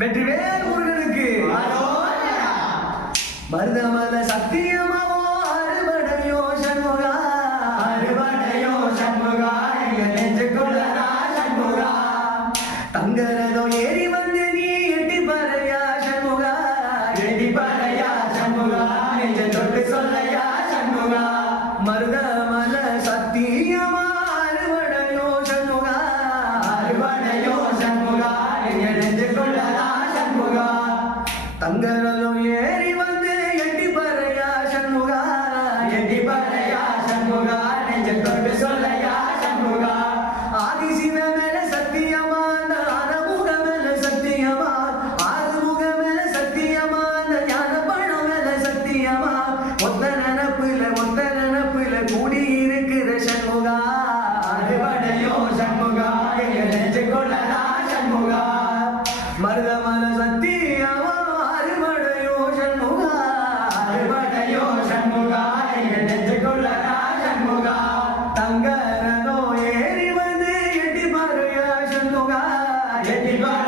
வெற்றிவேல் முருகனுக்கு மருதமல சத்தியமாவோ அறுபடையோ சண்முகா அறுபடையோ சண்முகா எங்க நெஞ்சுக்குள்ளரா சண்முகா தங்கரதோ ஏறி வந்து நீ எட்டி பறையா சண்முகா எட்டி பறையா சண்முகா நெஞ்ச தொட்டு சொல்லையா சண்முகா மருதமல சத்தியமா அறுபடையோ சண்முகா அறுபடையோ சண்முகா எங்க நெஞ்சுக்குள்ளரா சண்முகா தங்கரதோ ஏறி வந்து எட்டி பறையா சண்முகா எட்டி பறையா சண்முகா நெஞ்ச தொட்டு சொல்லையா சண்முகா ஆதிசிவ மேல சத்தியமா அந்த அறமுக மேல சத்தியமா ஆறுமுக மேல சத்தியமா அந்த ஞான பணம் மேல சத்தியமா ஒத்த நினப்புல கூடி இருக்கிற சண்முகா அறுபடையோ சண்முகா எங்க நெஞ்சு கொள்ளடா சண்முகா மருதமல சத்தியமா அறுபடையோ சண்முகா அறுபடையோ சண்முகா எங்க நெஞ்சு கொள்ளடா சண்முகா தங்கரதோ ஏறி வந்து எட்டி பாருயா சண்முகா எட்டி பாரு